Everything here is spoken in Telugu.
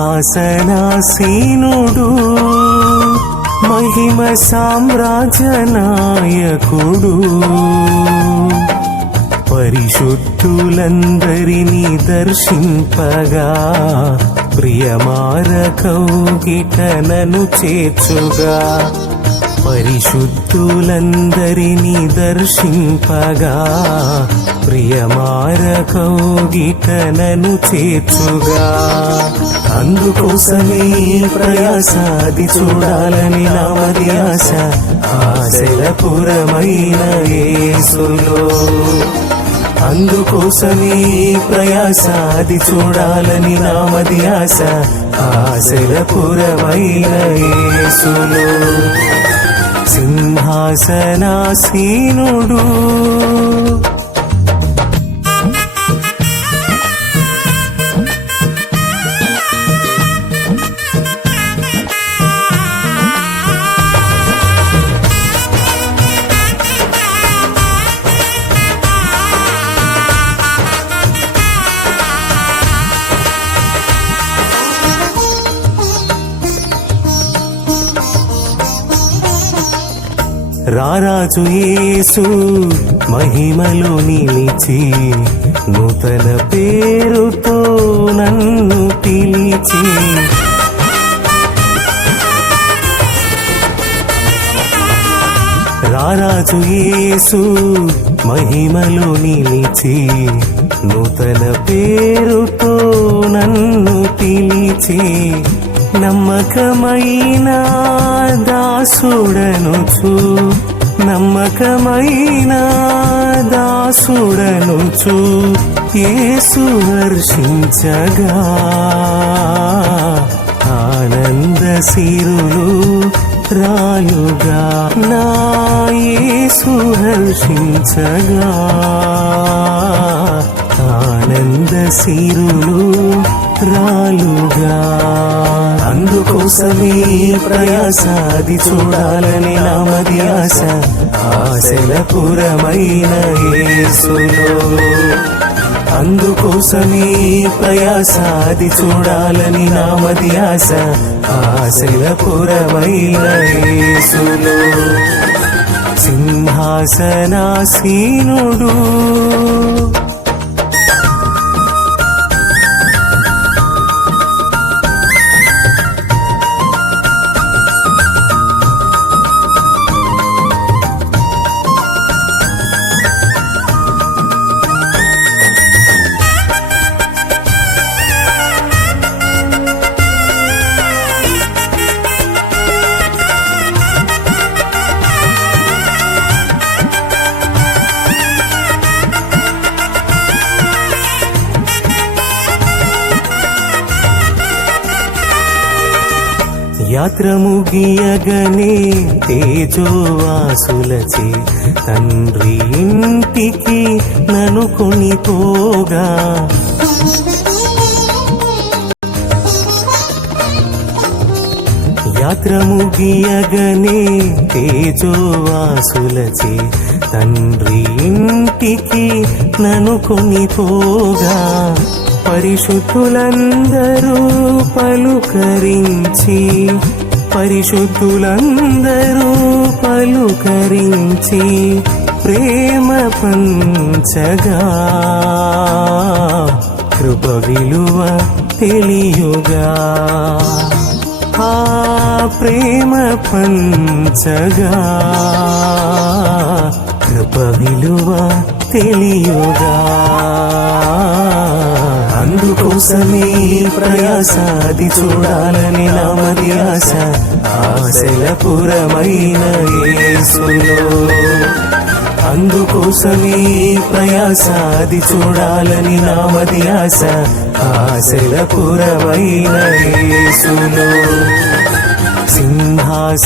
సింహాసనాసీనుడు మహిమ సామ్రాజ్యనాయకుడు పరిశుద్ధులందరినీ దర్శింపగా ప్రియమార కౌగిటనను చేర్చుగా. పరిశుద్ధులందరినీ దర్శింపగా ప్రియమార కౌగికనను చేర్చుగా. అందుకోసమే ప్రయాస అది చూడాలని నామది ఆశ ఆశలపురమైన పురమైన అందుకోసమే ప్రయాస అది చూడాలని నామది ఆశ ఆశలపురమైన ఏసులో సింహాసనాసీనుడు. రారాజు యేసు మహిమలో నిలిచి నూతన పేరుతో నన్ను పిలిచి రారాజు యేసు మహిమలో నిలిచి నూతన పేరుతో నన్ను పిలిచి నమ్మకమైన దాసుడనుచు నమ్మకమైన దాసుడనుచు యేసు హర్షించగా ఆనంద సిరులు రాయుగా నా యేసు హర్షించగా ఆనంద సిరులు రాలుగా అందుకోసమే ప్రయాస అది చూడాలని నామది ఆశ. ఆశల పురమైన యేసులో. అందుకోసమే ప్రయాస అది చూడాలని నామది ఆశ. ఆశల పురమైన యేసులో. సింహాసనాసీనుడు. యాత్ర ముగియగనే తేజోవాసులచే తండ్రి ఇంటికి నన్ను కొనిపోగా. యాత్ర ముగియగనే తేజోవాసులచే తండ్రి ఇంటికి నను కొనిపోగా. పరిశుద్ధులందరూ పలుకరించి పరిశుద్ధులందరూ పలుకరించి ప్రేమ పంచగా కృప విలువ తెలియుగా. ఆ ప్రేమ పంచగా కృప విలువ తెలియుగా. అందుకోసమే ప్రయాస అది చూడాలని నామది ఆశ. ఆశల పురమైన యేసులో. అందుకోసమే ప్రయాస అది చూడాలని నామది ఆశ. ఆశల పురమైన యేసులో. సింహాసనాసీనుడు